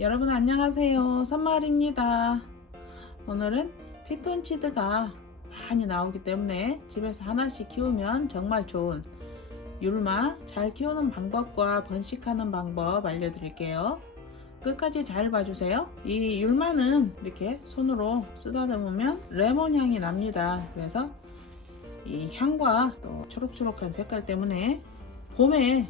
여러분 안녕하세요. 선마을입니다. 오늘은 피톤치드가 많이 나오기 때문에 집에서 하나씩 키우면 정말 좋은 율마 잘 키우는 방법과 번식하는 방법 알려드릴게요. 끝까지 잘 봐주세요. 이 율마는 이렇게 손으로 쓰다듬으면 레몬 향이 납니다. 그래서 이 향과 또 초록초록한 색깔 때문에 봄에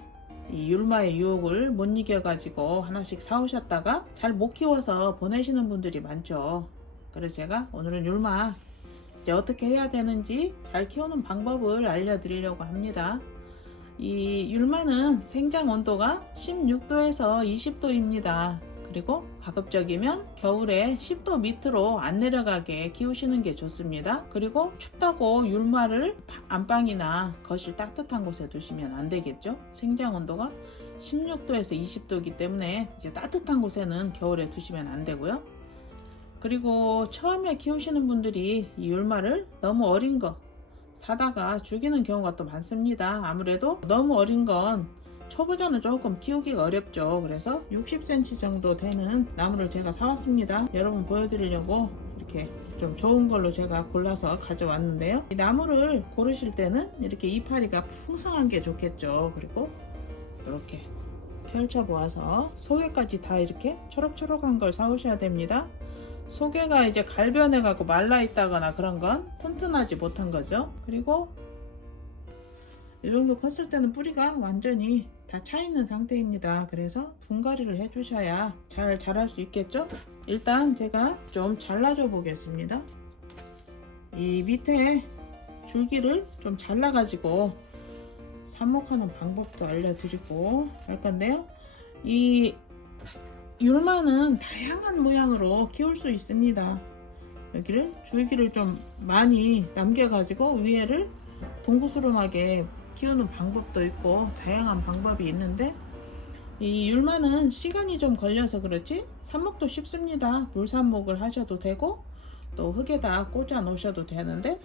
이 율마의 유혹을 못 이겨가지고 하나씩 사오셨다가 잘 못 키워서 보내시는 분들이 많죠. 그래서 제가 오늘은 율마 이제 어떻게 해야 되는지 잘 키우는 방법을 알려드리려고 합니다. 이 율마는 생장 온도가 16도에서 20도입니다. 그리고 가급적이면 겨울에 10도 밑으로 안 내려가게 키우시는 게 좋습니다. 그리고 춥다고 율마를 안방이나 거실 따뜻한 곳에 두시면 안 되겠죠. 생장 온도가 16도에서 20도이기 때문에 이제 따뜻한 곳에는 겨울에 두시면 안 되고요. 그리고 처음에 키우시는 분들이 이 율마를 너무 어린 거 사다가 죽이는 경우가 또 많습니다. 아무래도 너무 어린 건 초보자는 조금 키우기가 어렵죠. 그래서 60cm 정도 되는 나무를 제가 사왔습니다. 여러분 보여드리려고 이렇게 좀 좋은 걸로 제가 골라서 가져왔는데요. 이 나무를 고르실 때는 이렇게 이파리가 풍성한 게 좋겠죠. 그리고 이렇게 펼쳐 보아서 속에까지 다 이렇게 초록초록한 걸 사오셔야 됩니다. 속에가 이제 갈변해 가고 말라 있다거나 그런 건 튼튼하지 못한 거죠. 그리고 이 정도 컸을 때는 뿌리가 완전히 다 차 있는 상태입니다. 그래서 분갈이를 해주셔야 잘 자랄 수 있겠죠? 일단 제가 좀 잘라줘 보겠습니다. 이 밑에 줄기를 좀 잘라가지고 삽목하는 방법도 알려드리고 할 건데요. 이 율마는 다양한 모양으로 키울 수 있습니다. 여기를 줄기를 좀 많이 남겨가지고 위에를 동구스름하게 키우는 방법도 있고 다양한 방법이 있는데 이 율마는 시간이 좀 걸려서 그렇지 삽목도 쉽습니다. 물삽목을 하셔도 되고 또 흙에다 꽂아 놓으셔도 되는데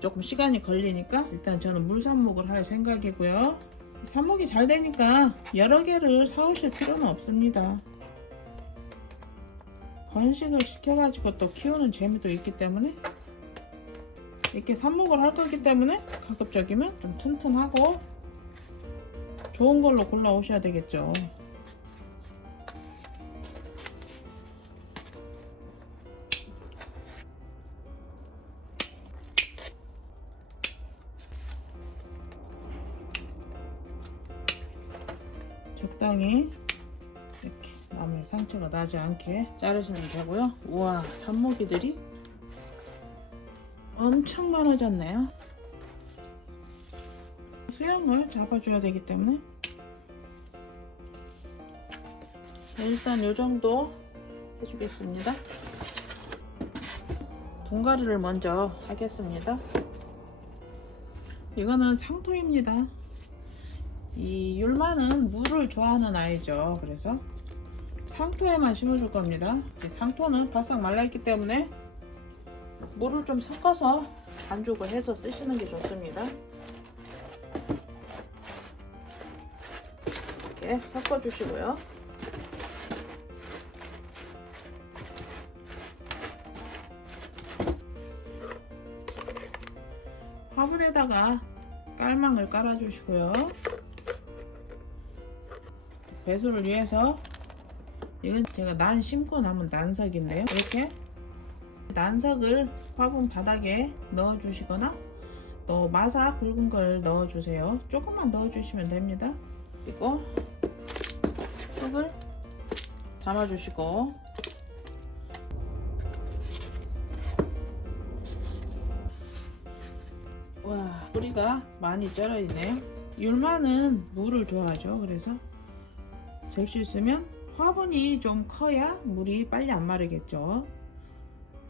조금 시간이 걸리니까 일단 저는 물삽목을 할 생각이고요. 삽목이 잘 되니까 여러 개를 사오실 필요는 없습니다. 번식을 시켜가지고 또 키우는 재미도 있기 때문에 이렇게 삽목을 할 거기 때문에 가급적이면 좀 튼튼하고 좋은 걸로 골라 오셔야 되겠죠. 적당히 이렇게 나무에 상처가 나지 않게 자르시면 되고요. 우와, 삽목이들이 엄청 많아졌네요. 수영을 잡아줘야 되기 때문에 네, 일단 이 정도 해주겠습니다. 분갈이를 먼저 하겠습니다. 이거는 상토입니다. 이 율마는 물을 좋아하는 아이죠. 그래서 상토에만 심어줄 겁니다. 상토는 바싹 말라있기 때문에 물을 좀 섞어서 반죽을 해서 쓰시는 게 좋습니다. 이렇게 섞어주시고요. 화분에다가 깔망을 깔아주시고요. 배수를 위해서 이건 제가 난 심고 남은 난석인데요. 이렇게 난석을 화분 바닥에 넣어 주시거나 또 마사 굵은 걸 넣어 주세요. 조금만 넣어 주시면 됩니다. 그리고 흙을 담아 주시고. 와 뿌리가 많이 쩔어 있네요 율마는 물을 좋아하죠. 그래서 될 수 있으면 화분이 좀 커야 물이 빨리 안 마르겠죠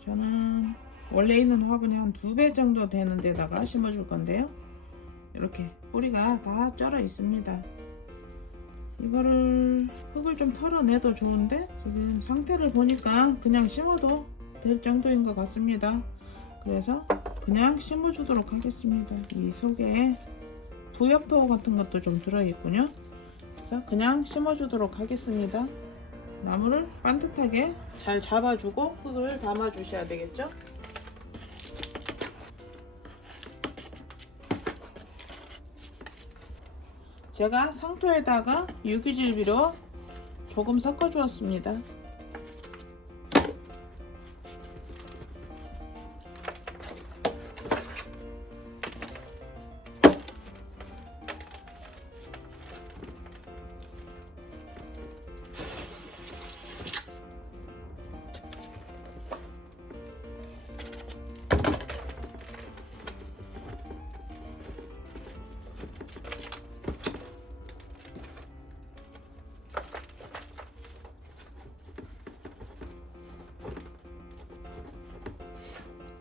저는 원래 있는 화분이 한두 배 정도 되는 데다가 심어줄 건데요. 이렇게 뿌리가 다 쩔어 있습니다. 이거를 흙을 좀 털어내도 좋은데 지금 상태를 보니까 그냥 심어도 될 정도인 것 같습니다. 그래서 그냥 심어주도록 하겠습니다. 이 속에 부엽토 같은 것도 좀 들어있군요. 그래서 그냥 심어주도록 하겠습니다. 나무를 반듯하게 잘 잡아주고 흙을 담아 주셔야 되겠죠? 제가 상토에다가 유기질비로 조금 섞어 주었습니다.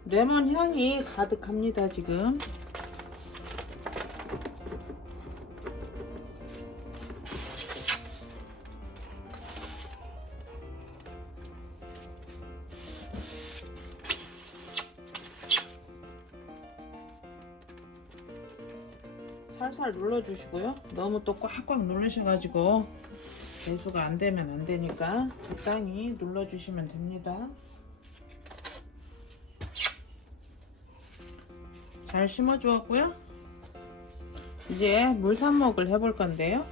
레몬 향이 가득합니다, 지금. 살살 눌러주시고요. 너무 또 꽉꽉 누르셔가지고 배수가 안 되면 안 되니까 적당히 눌러주시면 됩니다. 잘 심어 주었고요. 이제 물 삽목을 해볼 건데요.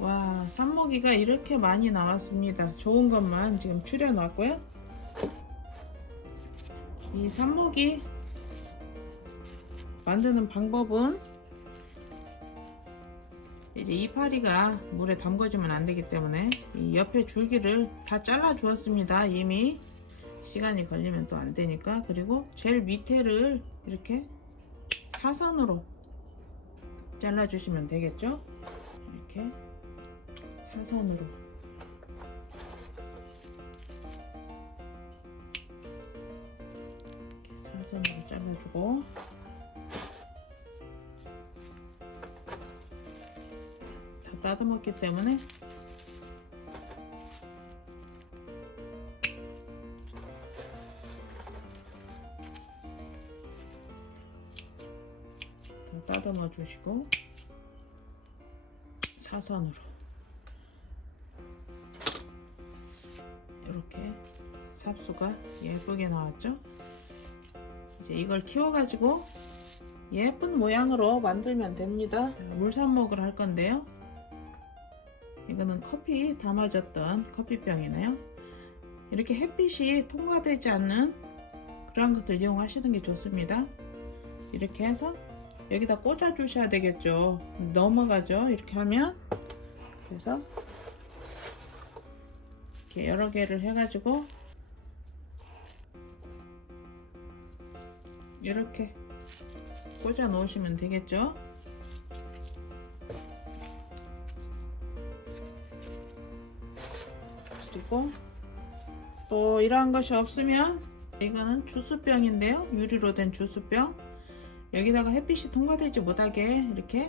와, 삽목이가 이렇게 많이 나왔습니다. 좋은 것만 지금 추려 놨고요. 이 삽목이 만드는 방법은 이제 이파리가 물에 담궈지면 안 되기 때문에 이 옆에 줄기를 다 잘라 주었습니다. 이미 시간이 걸리면 또 안 되니까. 그리고 제일 밑에를 이렇게 사선으로 잘라 주시면 되겠죠? 이렇게 사선으로. 이렇게 사선으로 잘라주고. 다 따듬었기 때문에 따듬어 주시고 사선으로 이렇게 삽수가 예쁘게 나왔죠? 이제 이걸 키워 가지고 예쁜 모양으로 만들면 됩니다. 물삽목을 할 건데요. 이거는 커피 담아졌던 커피병이네요. 이렇게 햇빛이 통과되지 않는 그런 것을 이용하시는 게 좋습니다. 이렇게 해서 여기다 꽂아 주셔야 되겠죠. 넘어가죠. 이렇게 하면. 그래서 이렇게 여러 개를 해 가지고 이렇게 꽂아 놓으시면 되겠죠. 그리고 또 이러한 것이 없으면 이거는 주스병인데요. 유리로 된 주스병 여기다가 햇빛이 통과되지 못하게 이렇게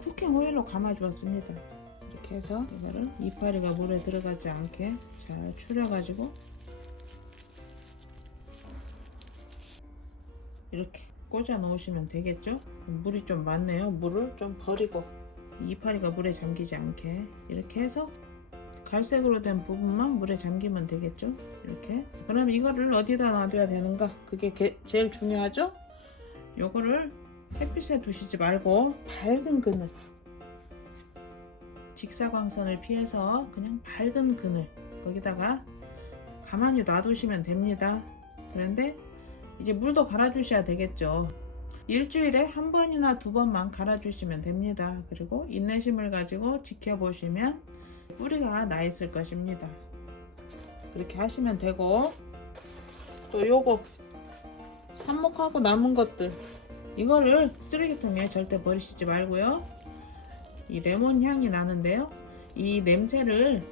쿠킹 오일로 감아 주었습니다. 이렇게 해서 이거를 이파리가 물에 들어가지 않게 잘 추려 가지고 이렇게 꽂아 놓으시면 되겠죠? 물이 좀 많네요. 물을 좀 버리고 이파리가 물에 잠기지 않게 이렇게 해서 갈색으로 된 부분만 물에 잠기면 되겠죠? 이렇게 그럼 이거를 어디다 놔둬야 되는가? 그게 게- 제일 중요하죠? 요거를 햇빛에 두시지 말고 밝은 그늘 직사광선을 피해서 그냥 밝은 그늘 거기다가 가만히 놔두시면 됩니다. 그런데 이제 물도 갈아 주셔야 되겠죠. 일주일에 한 번이나 두 번만 갈아 주시면 됩니다. 그리고 인내심을 가지고 지켜보시면 뿌리가 나 있을 것입니다. 그렇게 하시면 되고 또 요거 삽목하고 남은 것들. 이거를 쓰레기통에 절대 버리시지 말고요. 이 레몬 향이 나는데요. 이 냄새를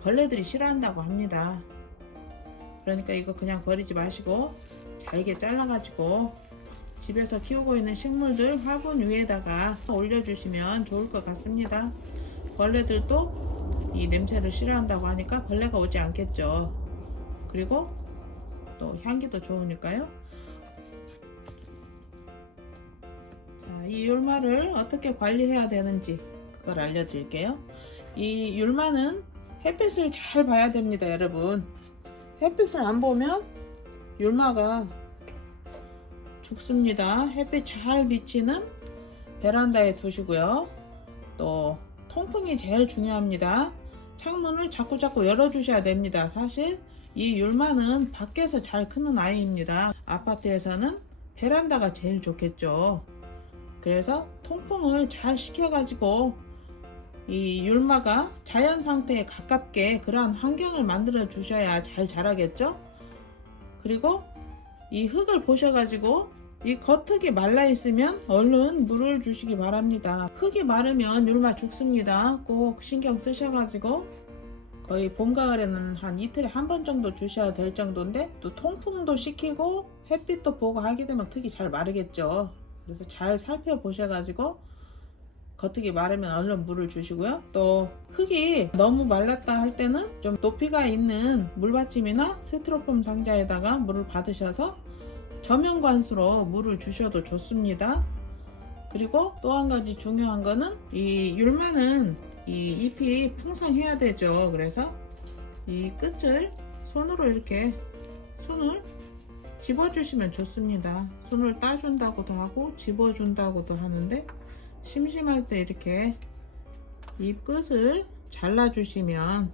벌레들이 싫어한다고 합니다. 그러니까 이거 그냥 버리지 마시고 잘게 잘라 가지고 집에서 키우고 있는 식물들 화분 위에다가 올려주시면 좋을 것 같습니다. 벌레들도 이 냄새를 싫어한다고 하니까 벌레가 오지 않겠죠. 그리고 또 향기도 좋으니까요 이 율마를 어떻게 관리해야 되는지 그걸 알려드릴게요. 이 율마는 햇빛을 잘 봐야 됩니다, 여러분. 햇빛을 안 보면 율마가 죽습니다. 햇빛 잘 비치는 베란다에 두시고요. 또 통풍이 제일 중요합니다. 창문을 자꾸 자꾸 열어주셔야 됩니다. 사실 이 율마는 밖에서 잘 크는 아이입니다. 아파트에서는 베란다가 제일 좋겠죠. 그래서 통풍을 잘 시켜가지고 이 율마가 자연 상태에 가깝게 그러한 환경을 만들어 주셔야 잘 자라겠죠. 그리고 이 흙을 보셔가지고 이 겉흙이 말라 있으면 얼른 물을 주시기 바랍니다. 흙이 마르면 율마 죽습니다. 꼭 신경 쓰셔가지고 거의 봄 가을에는 한 이틀에 한 번 정도 주셔야 될 정도인데 또 통풍도 시키고 햇빛도 보고 하게 되면 흙이 잘 마르겠죠. 그래서 잘 살펴보셔가지고 겉흙이 마르면 얼른 물을 주시고요. 또 흙이 너무 말랐다 할 때는 좀 높이가 있는 물받침이나 스티로폼 상자에다가 물을 받으셔서 저면 관수로 물을 주셔도 좋습니다. 그리고 또 한 가지 중요한 거는 이 율마는 이 잎이 풍성해야 되죠. 그래서 이 끝을 손으로 이렇게 손을 집어주시면 좋습니다. 손을 따준다고도 하고 집어준다고도 하는데 심심할 때 이렇게 잎 끝을 잘라주시면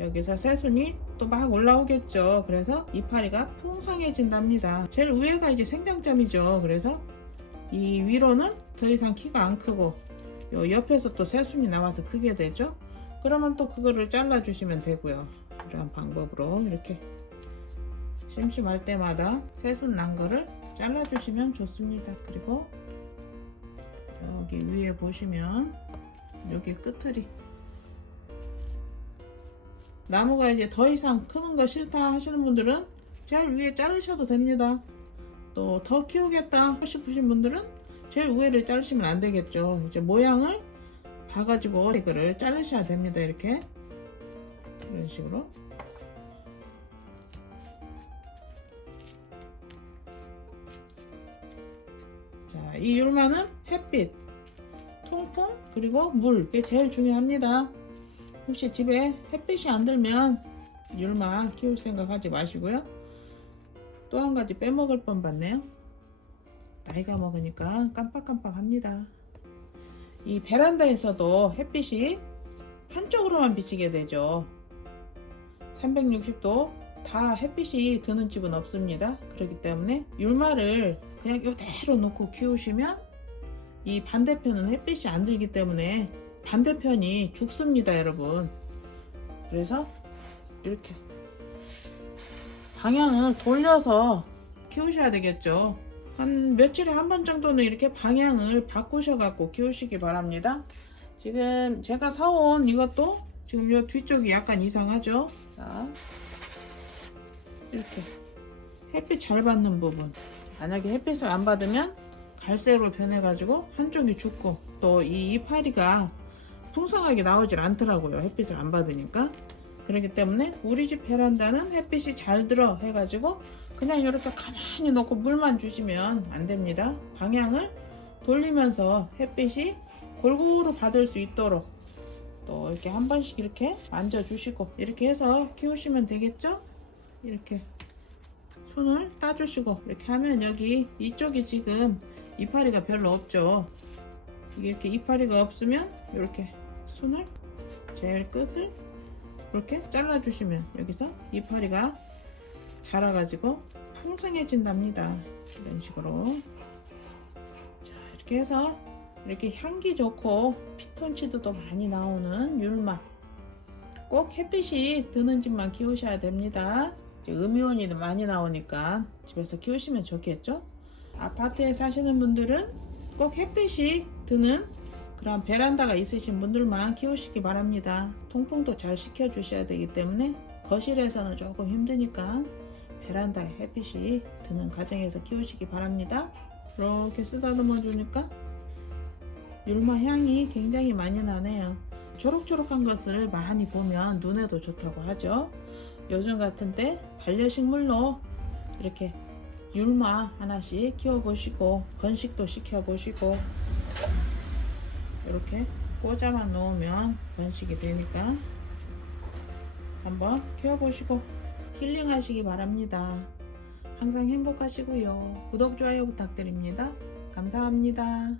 여기서 새순이 또 막 올라오겠죠. 그래서 이파리가 풍성해진답니다. 제일 위에가 이제 생장점이죠. 그래서 이 위로는 더 이상 키가 안 크고 요 옆에서 또 새순이 나와서 크게 되죠. 그러면 또 그거를 잘라주시면 되고요. 이런 방법으로 이렇게 심심할 때마다 새순 난 거를 잘라주시면 좋습니다. 그리고 여기 위에 보시면 여기 끝을이 나무가 이제 더 이상 크는 거 싫다 하시는 분들은 제일 위에 자르셔도 됩니다. 또 더 키우겠다 싶으신 분들은 제일 위에를 자르시면 안 되겠죠. 이제 모양을 봐가지고 이거를 자르셔야 됩니다. 이렇게 이런 식으로 자, 이 율마는 햇빛, 통풍, 그리고 물. 이게 제일 중요합니다. 혹시 집에 햇빛이 안 들면 율마 키울 생각 하지 마시고요. 또 한 가지 빼먹을 뻔 봤네요. 나이가 먹으니까 깜빡깜빡 합니다. 이 베란다에서도 햇빛이 한쪽으로만 비치게 되죠. 360도 다 햇빛이 드는 집은 없습니다. 그렇기 때문에 율마를 그냥 이대로 놓고 키우시면 이 반대편은 햇빛이 안 들기 때문에 반대편이 죽습니다, 여러분. 그래서 이렇게 방향을 돌려서 키우셔야 되겠죠. 한 며칠에 한 번 정도는 이렇게 방향을 바꾸셔 갖고 키우시기 바랍니다. 지금 제가 사온 이것도 지금 요 뒤쪽이 약간 이상하죠? 자, 이렇게 햇빛 잘 받는 부분. 만약에 햇빛을 안 받으면 갈색으로 변해가지고 한쪽이 죽고 또 이 이파리가 풍성하게 나오질 않더라고요. 햇빛을 안 받으니까. 그렇기 때문에 우리 집 베란다는 햇빛이 잘 들어 해가지고 그냥 이렇게 가만히 놓고 물만 주시면 안 됩니다. 방향을 돌리면서 햇빛이 골고루 받을 수 있도록 또 이렇게 한 번씩 이렇게 만져주시고 이렇게 해서 키우시면 되겠죠? 이렇게 손을 따주시고 이렇게 하면 여기 이쪽이 지금 이파리가 별로 없죠. 이렇게 이파리가 없으면 이렇게 손을 제일 끝을 이렇게 잘라주시면 여기서 이파리가 자라가지고 풍성해진답니다. 이런 식으로 자 이렇게 해서 이렇게 향기 좋고 피톤치드도 많이 나오는 율마 꼭 햇빛이 드는 집만 키우셔야 됩니다. 음이온이 많이 나오니까 집에서 키우시면 좋겠죠? 아파트에 사시는 분들은 꼭 햇빛이 드는 그런 베란다가 있으신 분들만 키우시기 바랍니다. 통풍도 잘 시켜주셔야 되기 때문에 거실에서는 조금 힘드니까 베란다에 햇빛이 드는 가정에서 키우시기 바랍니다. 이렇게 쓰다듬어 주니까 율마 향이 굉장히 많이 나네요. 초록초록한 것을 많이 보면 눈에도 좋다고 하죠. 요즘 같은 때 반려식물로 이렇게 율마 하나씩 키워보시고 번식도 시켜보시고 이렇게 꽂아만 놓으면 번식이 되니까 한번 키워보시고 힐링하시기 바랍니다. 항상 행복하시고요. 구독, 좋아요 부탁드립니다. 감사합니다.